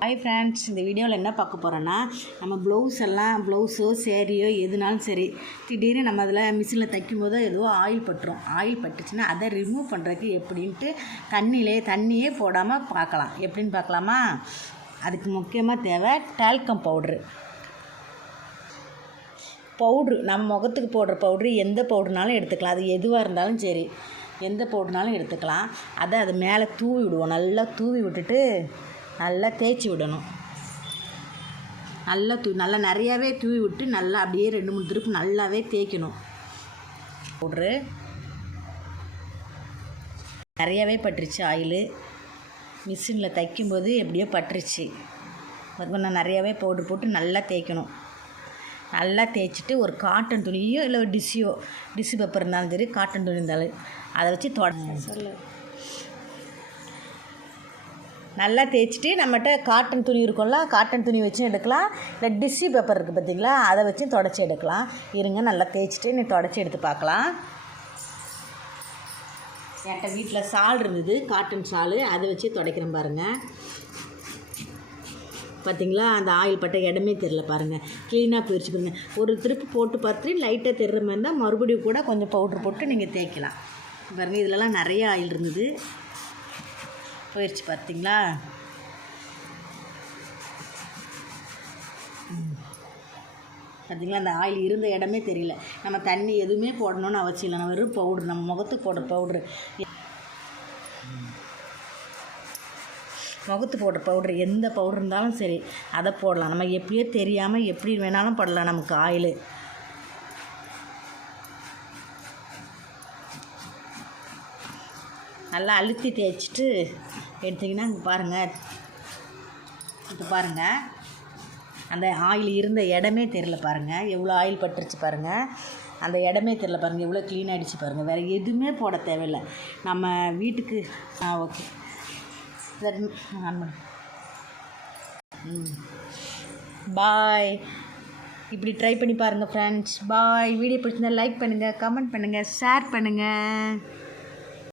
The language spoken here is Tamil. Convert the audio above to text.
ஹாய் ஃப்ரெண்ட்ஸ், இந்த வீடியோவில் என்ன பார்க்க போகிறோன்னா, நம்ம ப்ளவுஸோ சேரீயோ எதுனாலும் சரி, திடீர்னு நம்ம அதில் மிஷினில் தைக்கும்போது ஏதோ ஆயில் பட்டுரும். ஆயில் பட்டுச்சுன்னா அதை ரிமூவ் பண்ணுறதுக்கு எப்படின்ட்டு தண்ணியே போடாமல் பார்க்கலாம். எப்படின்னு பார்க்கலாமா? அதுக்கு முக்கியமாக தேவை டால்கம் பவுட்ரு. நம்ம முகத்துக்கு போடுற பவுட்ரு எந்த பவுட்ருனாலும் எடுத்துக்கலாம். அது எதுவாக இருந்தாலும் சரி, எந்த பவுட்ருனாலும் எடுத்துக்கலாம். அது மேலே தூவி விடுவோம். நல்லா தூவி விட்டுட்டு நல்லா தேய்ச்சி விடணும். நல்லா நிறையாவே தூவி விட்டு நல்லா அப்படியே 2-3 திருப்பு நல்லாவே தேய்க்கணும். பவுட்ரு நிறையாவே பட்டுருச்சு. ஆயிலு மிஷினில் தைக்கும்போது எப்படியோ பட்டுருச்சு. நான் நிறையாவே பவுட்ரு போட்டு நல்லா தேய்க்கணும். நல்லா தேய்ச்சிட்டு ஒரு காட்டன் துணியோ இல்லை ஒரு டிஷ்யூ பேப்பர் இருந்தாலும் சரி, காட்டன் துணி இருந்தாலும் அதை வச்சு நல்லா தேய்ச்சிட்டு, நம்மகிட்ட காட்டன் துணி இருக்கும்ல, காட்டன் துணி வச்சும் எடுக்கலாம், இல்லை டிஷ்யூ பேப்பர் இருக்குது பார்த்திங்களா, அதை வச்சும் தொடச்சி எடுக்கலாம். இருங்க, நல்லா தேய்ச்சிட்டு நீ தொடச்சி எடுத்து பார்க்கலாம். என்கிட்ட வீட்டில் ஷால் இருந்தது, காட்டன் ஷாலு, அதை வச்சு துடைக்கிறேன் பாருங்கள். பார்த்திங்களா, அந்த ஆயில் பட்ட இடமே தெரில பாருங்கள், க்ளீனாக போயிடுச்சு பாருங்கள். ஒரு திருப்பு போட்டு பார்த்துட்டு லைட்டாக தெரிகிற மாதிரி இருந்தால் மறுபடியும் கூட கொஞ்சம் பவுட்ரு போட்டு நீங்கள் தேய்க்கலாம். பாருங்கள், இதிலலாம் நிறைய ஆயில் இருந்தது, போயிடுச்சு பார்த்திங்களா. பார்த்திங்களா, அந்த ஆயில் இருந்த இடமே தெரியல. நம்ம தண்ணி எதுவுமே போடணும்னு அவசியம் இல்லை. நம்ம வெறும் பவுட்ரு, நம்ம முகத்துக்கு போடுற பவுட்ரு, எந்த பவுட்ரு இருந்தாலும் சரி அதை போடலாம். நம்ம எப்படியோ தெரியாமல் எப்படி வேணாலும் போடலாம். நமக்கு ஆயில் நல்லா அழுத்தி தேய்ச்சிட்டு எடுத்திங்கன்னா இங்கே பாருங்கள், இப்போ பாருங்கள், அந்த ஆயில் இருந்த இடமே தெரில பாருங்கள். எவ்வளோ ஆயில் பட்டுருச்சு பாருங்கள், அந்த இடமே தெரில பாருங்கள். எவ்வளோ க்ளீன் ஆகிடுச்சு பாருங்கள். வேறு எதுவுமே போட தேவையில்லை. நம்ம வீட்டுக்கு ஓகே பாய். இப்படி ட்ரை பண்ணி பாருங்கள் ஃப்ரெண்ட்ஸ். பாய். வீடியோ பிடிச்சிருந்தா லைக் பண்ணுங்கள், கமெண்ட் பண்ணுங்கள், ஷேர் பண்ணுங்கள்.